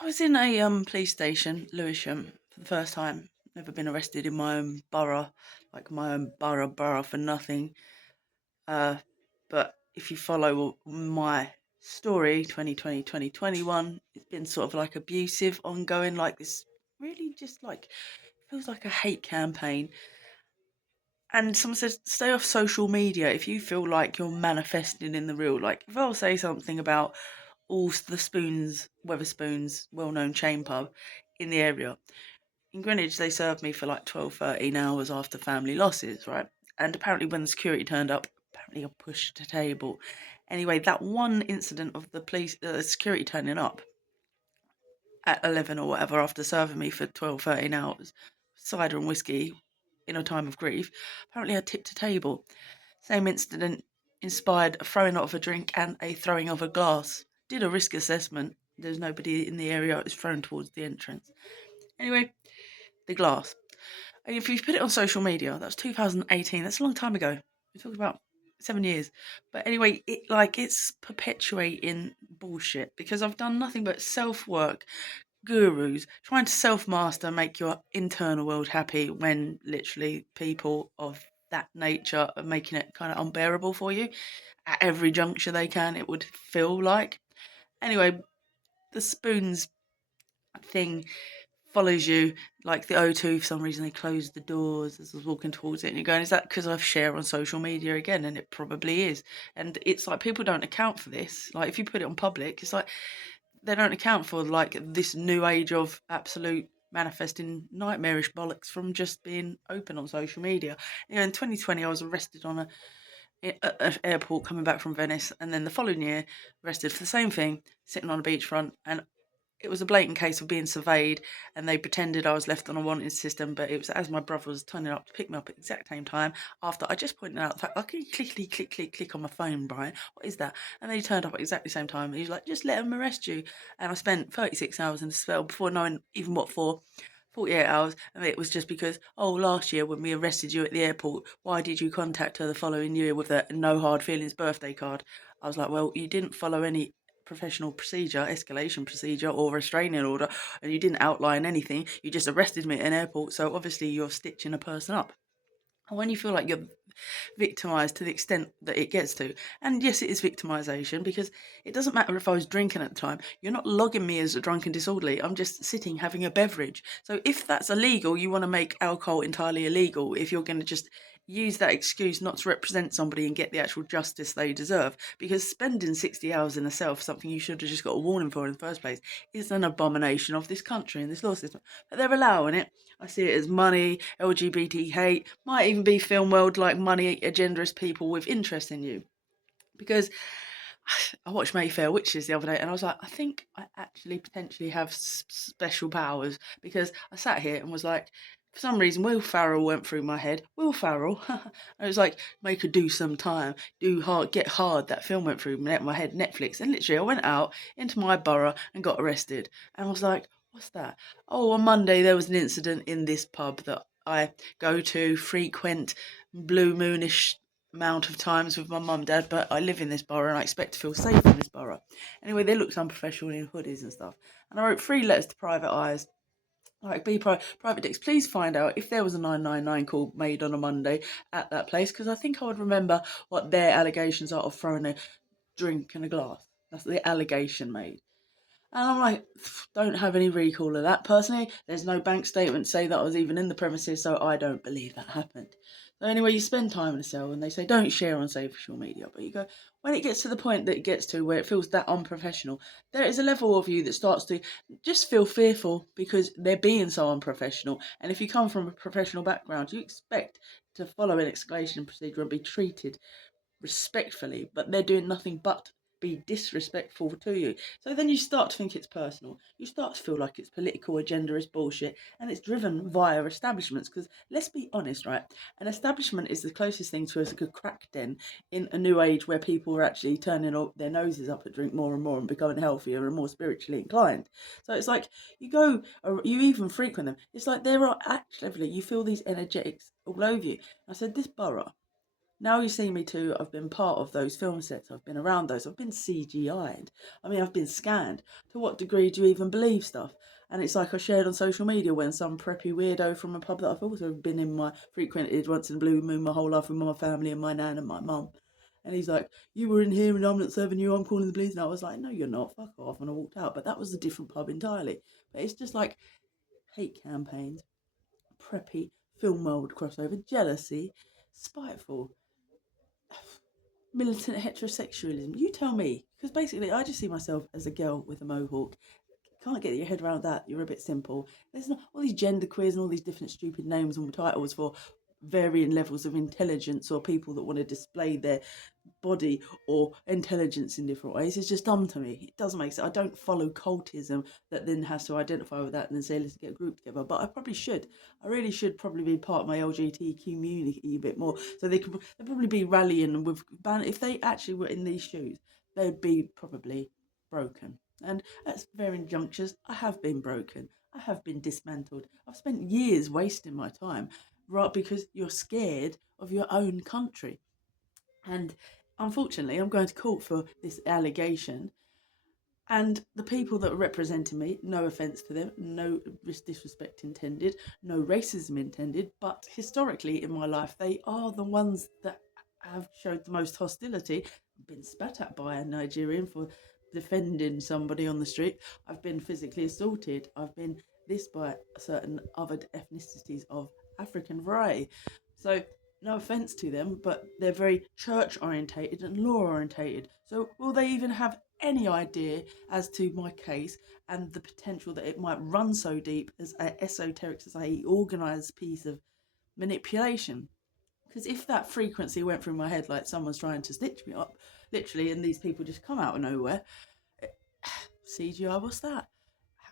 I was in a police station, Lewisham, for the first time. Never been arrested in my own borough, like my own borough for nothing. But if you follow my story, 2020, 2021, it's been sort of like abusive, ongoing, like this really just like feels like a hate campaign. And someone says, stay off social media if you feel like you're manifesting in the real. Like, if I'll say something about all the spoons, Weatherspoons, well known chain pub in the area. In Greenwich, they served me for like 12, 13 hours after family losses, right? And apparently, when the security turned up, apparently I pushed a table. Anyway, that one incident of the police, security turning up at 11 or whatever after serving me for 12, 13 hours, cider and whiskey in a time of grief, apparently I tipped a table. Same incident inspired a throwing of a drink and a throwing of a glass. Did a risk assessment. There's nobody in the area. It was thrown towards the entrance. Anyway, the glass. If you put it on social media, that's 2018. That's a long time ago. We're talking about 7 years. But anyway, it's perpetuating bullshit because I've done nothing but self work, gurus trying to self master, make your internal world happy when literally people of that nature are making it kind of unbearable for you at every juncture they can. It would feel like. Anyway, the spoons thing follows you like the O2. For some reason they closed the doors as I was walking towards it, and you're going, is that because I've shared on social media again? And it probably is. And it's like people don't account for this. Like if you put it on public, it's like they don't account for like this new age of absolute manifesting nightmarish bollocks from just being open on social media. In 2020 I was arrested on a airport coming back from Venice, and then the following year arrested for the same thing, sitting on a beachfront. And it was a blatant case of being surveyed, and they pretended I was left on a wanted system, but it was as my brother was turning up to pick me up at the exact same time after I just pointed out the fact, I can click on my phone, Brian. What is that? And then he turned up at exactly the same time, and he was like, just let him arrest you. And I spent 36 hours in the cell before knowing even what for. 48 hours, and it was just because, oh, last year when we arrested you at the airport, why did you contact her the following year with a no hard feelings birthday card? I was like, well, you didn't follow any professional procedure, escalation procedure, or restraining order, and you didn't outline anything. You just arrested me at an airport, so obviously you're stitching a person up. And when you feel like you're victimized to the extent that it gets to, and yes, it is victimization because it doesn't matter if I was drinking at the time, you're not logging me as a drunken disorderly. I'm just sitting having a beverage. So if that's illegal, you want to make alcohol entirely illegal if you're going to just use that excuse not to represent somebody and get the actual justice they deserve, because spending 60 hours in a cell for something you should have just got a warning for in the first place is an abomination of this country and this law system. But they're allowing it. I see it as money, LGBT hate, might even be film world like money agendress people with interest in you. Because I watched Mayfair Witches the other day, and I was like, I think I actually potentially have special powers, because I sat here and was like, for some reason, Will Farrell went through my head. Will Farrell. I was like, make her do some time, do hard, get hard. That film went through my head, Netflix, and literally, I went out into my borough and got arrested, and I was like, what's that? Oh, on Monday there was an incident in this pub that I go to, frequent, blue moonish amount of times with my mum, dad, but I live in this borough and I expect to feel safe in this borough. Anyway, they looked unprofessional in hoodies and stuff. And I wrote 3 letters to Private Eyes. Like, Private Dicks, please find out if there was a 999 call made on a Monday at that place, because I think I would remember what their allegations are of throwing a drink in a glass. That's the allegation made. And I'm like, don't have any recall of that. Personally, there's no bank statement to say that I was even in the premises, so I don't believe that happened. So anyway, you spend time in a cell and they say don't share on social media. But you go, when it gets to the point that it gets to where it feels that unprofessional, there is a level of you that starts to just feel fearful because they're being so unprofessional. And if you come from a professional background, you expect to follow an escalation procedure and be treated respectfully, but they're doing nothing but be disrespectful to you. So then you start to think it's personal. You start to feel like it's political agenda is bullshit, and it's driven via establishments. Because let's be honest, right? An establishment is the closest thing to a good crack den in a new age where people are actually turning their noses up at drink more and more and becoming healthier and more spiritually inclined. So it's like you go, or you even frequent them. It's like there are actually, you feel these energetics all over you. I said this borough Now you see me too, I've been part of those film sets, I've been around those, I've been CGI'd. I mean, I've been scanned. To what degree do you even believe stuff? And it's like I shared on social media when some preppy weirdo from a pub that I've also been in my frequented once in a blue moon my whole life with my family and my nan and my mum. And he's like, "You were in here and I'm not serving you, I'm calling the police." And I was like, "No, you're not, fuck off." And I walked out. But that was a different pub entirely. But it's just like hate campaigns, preppy, film world crossover, jealousy, spiteful, militant heterosexualism. You tell me, because basically I just see myself as a girl with a mohawk. Can't get your head around that. You're a bit simple. There's not all these gender queers and all these different stupid names and titles for varying levels of intelligence or people that want to display their body or intelligence in different ways. It's just dumb to me. It doesn't make sense. I don't follow cultism that then has to identify with that and then say, let's get a group together. But I probably should. I really should probably be part of my LGBTQ community a bit more. So they'd probably be rallying with, if they actually were in these shoes, they'd be probably broken. And at varying junctures, I have been broken. I have been dismantled. I've spent years wasting my time, right? Because you're scared of your own country. And unfortunately, I'm going to court for this allegation. And the people that are representing me, no offence to them, no disrespect intended, no racism intended, but historically in my life, they are the ones that have showed the most hostility. I've been spat at by a Nigerian for defending somebody on the street. I've been physically assaulted. I've been this by certain other ethnicities of African variety. So no offence to them, but they're very church orientated and law orientated. So will they even have any idea as to my case and the potential that it might run so deep as an esoteric society organised piece of manipulation? Because if that frequency went through my head like someone's trying to stitch me up, literally, and these people just come out of nowhere, CGI, what's that?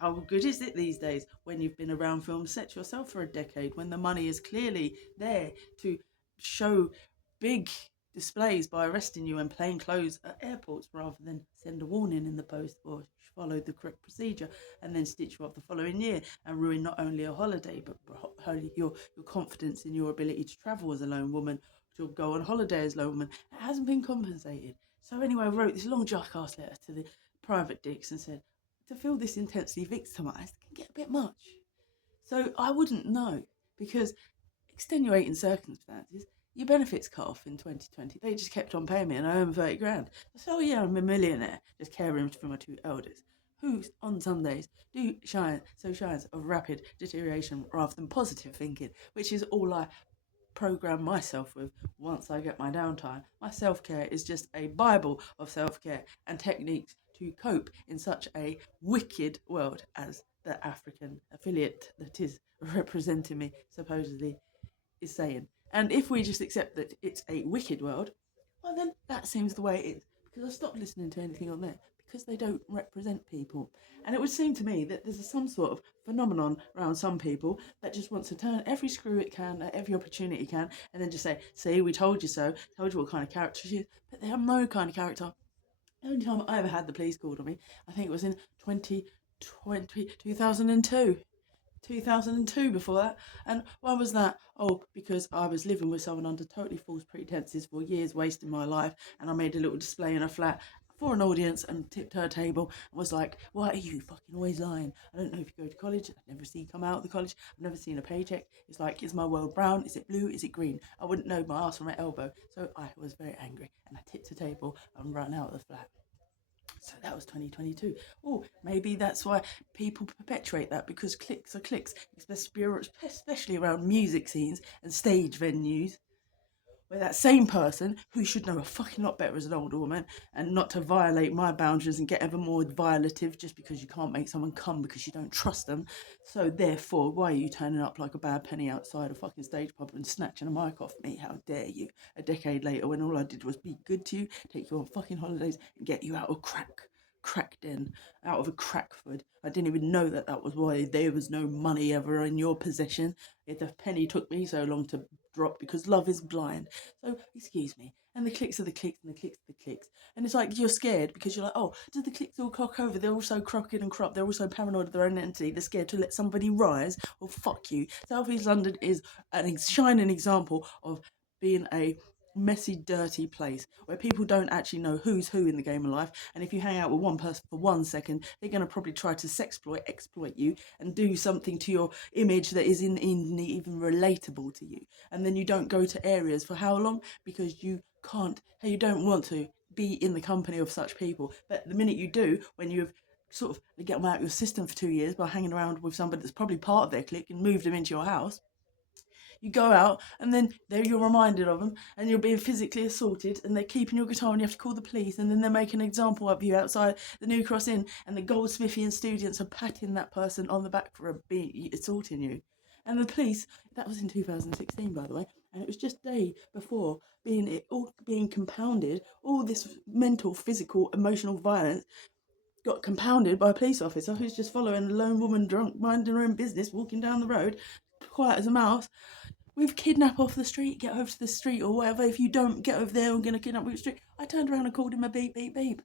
How good is it these days when you've been around film sets yourself for a decade, when the money is clearly there to show big displays by arresting you in plain clothes at airports rather than send a warning in the post or follow the correct procedure and then stitch you up the following year and ruin not only a holiday but your confidence in your ability to travel as a lone woman, to go on holiday as a lone woman. It hasn't been compensated. So anyway, I wrote this long jackass letter to the private dicks and said, to feel this intensely victimised can get a bit much. So I wouldn't know because extenuating circumstances, your benefits cut off in 2020. They just kept on paying me and I earned 30 grand. So yeah, I'm a millionaire just caring for my two elders who on Sundays do shines of rapid deterioration rather than positive thinking, which is all I program myself with once I get my downtime. My self care is just a Bible of self care and techniques to cope in such a wicked world as the African affiliate that is representing me supposedly is saying. And if we just accept that it's a wicked world, well, then that seems the way it is. Because I stopped listening to anything on there because they don't represent people. And it would seem to me that there's some sort of phenomenon around some people that just wants to turn every screw it can at every opportunity it can and then just say, see, we told you so, told you what kind of character she is. But they have no kind of character. The only time I ever had the police called on me, I think it was in 2002. 2002 before that. And why was that? Oh, because I was living with someone under totally false pretenses for years, wasting my life, and I made a little display in a flat for an audience and tipped her table and was like, why are you fucking always lying? I don't know if you go to college. I've never seen you come out of the college. I've never seen a paycheck. It's like, is my world brown? Is it blue? Is it green? I wouldn't know my ass from my elbow. So I was very angry and I tipped the table and ran out of the flat. So that was 2022. Oh, maybe that's why people perpetuate that, because clicks are clicks, especially around music scenes and stage venues, where that same person who should know a fucking lot better as an older woman and not to violate my boundaries and get ever more violative just because you can't make someone come because you don't trust them. So therefore, why are you turning up like a bad penny outside a fucking stage pub and snatching a mic off me? How dare you? A decade later, when all I did was be good to you, take you on fucking holidays and get you out of crack den, out of a crackford. I didn't even know that was why there was no money ever in your possession. If the penny took me so long to drop, because love is blind. So excuse me. And the clicks are the clicks and the clicks are the clicks. And it's like you're scared because you're like, oh, do the clicks all cock over? They're all so crooked and corrupt. They're all so paranoid of their own entity. They're scared to let somebody rise. Well, fuck you. South East London is a shining example of being a messy, dirty place where people don't actually know who's who in the game of life. And if you hang out with one person for 1 second, they're going to probably try to exploit you and do something to your image that isn't even relatable to you. And then you don't go to areas for how long? Because you can't, you don't want to be in the company of such people. But the minute you do, when you've sort of get them out of your system for 2 years by hanging around with somebody that's probably part of their clique and moved them into your house, you go out and then there you're reminded of them and you're being physically assaulted and they're keeping your guitar and you have to call the police, and then they're making an example of you outside the New Cross Inn and the Goldsmithian students are patting that person on the back for assaulting you. And the police, that was in 2016 by the way, and it was just day before being compounded, all this mental, physical, emotional violence got compounded by a police officer who's just following a lone woman drunk, minding her own business, walking down the road, quiet as a mouse. We've kidnapped off the street, get over to the street or whatever. If you don't get over there, I'm going to kidnap you off the street. I turned around and called him a beep, beep, beep.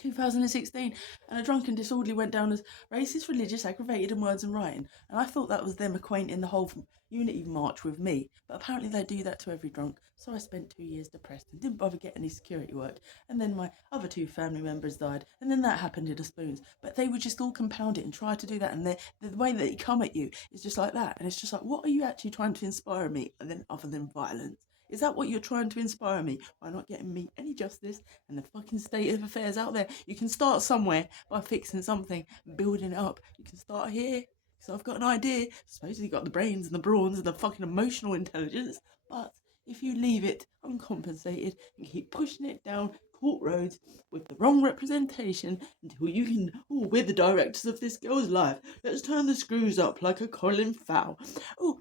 2016, and a drunken disorderly went down as racist, religious, aggravated in words and writing. And I thought that was them acquainting the whole unity march with me, but apparently they do that to every drunk. So I spent 2 years depressed and didn't bother getting any security work. And then my other 2 family members died, and then that happened in the Spoons. But they would just all compound it and try to do that, and the way that they come at you is just like that. And it's just like, what are you actually trying to inspire me, and then other than violence? Is that what you're trying to inspire me by not getting me any justice and the fucking state of affairs out there? You can start somewhere by fixing something, building it up. You can start here. So I've got an idea. Supposedly got the brains and the brawns and the fucking emotional intelligence. But if you leave it uncompensated and keep pushing it down court roads with the wrong representation until you can, oh, we're the directors of this girl's life. Let's turn the screws up like a Colin Fowl. Oh,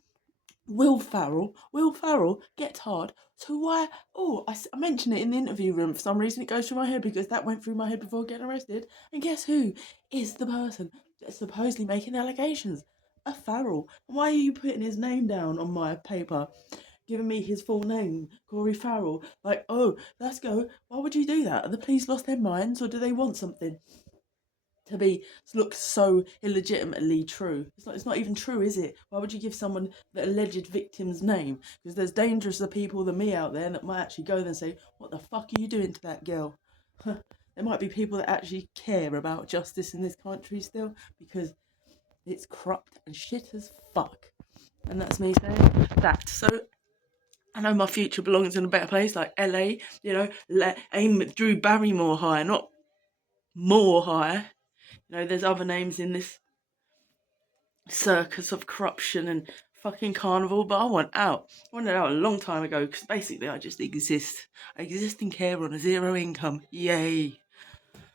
Will Farrell gets hard. So why? Oh, I mentioned it in the interview room. For some reason, it goes through my head because that went through my head before getting arrested. And guess who is the person that's supposedly making allegations? A Farrell. Why are you putting his name down on my paper? Giving me his full name, Corey Farrell. Like, oh, let's go. Why would you do that? Are the police lost their minds, or do they want something to be look so illegitimately true? It's not even true, is it? Why would you give someone the alleged victim's name? Because there's dangerous people than me out there that might actually go there and say, what the fuck are you doing to that girl? There might be people that actually care about justice in this country still, because it's corrupt and shit as fuck. And that's me saying that. So I know my future belongs in a better place, like LA, aim at Drew Barrymore high, not more high. There's other names in this circus of corruption and fucking carnival, but I want out. I wanted out a long time ago because basically I just exist. I exist in care on a zero income. Yay.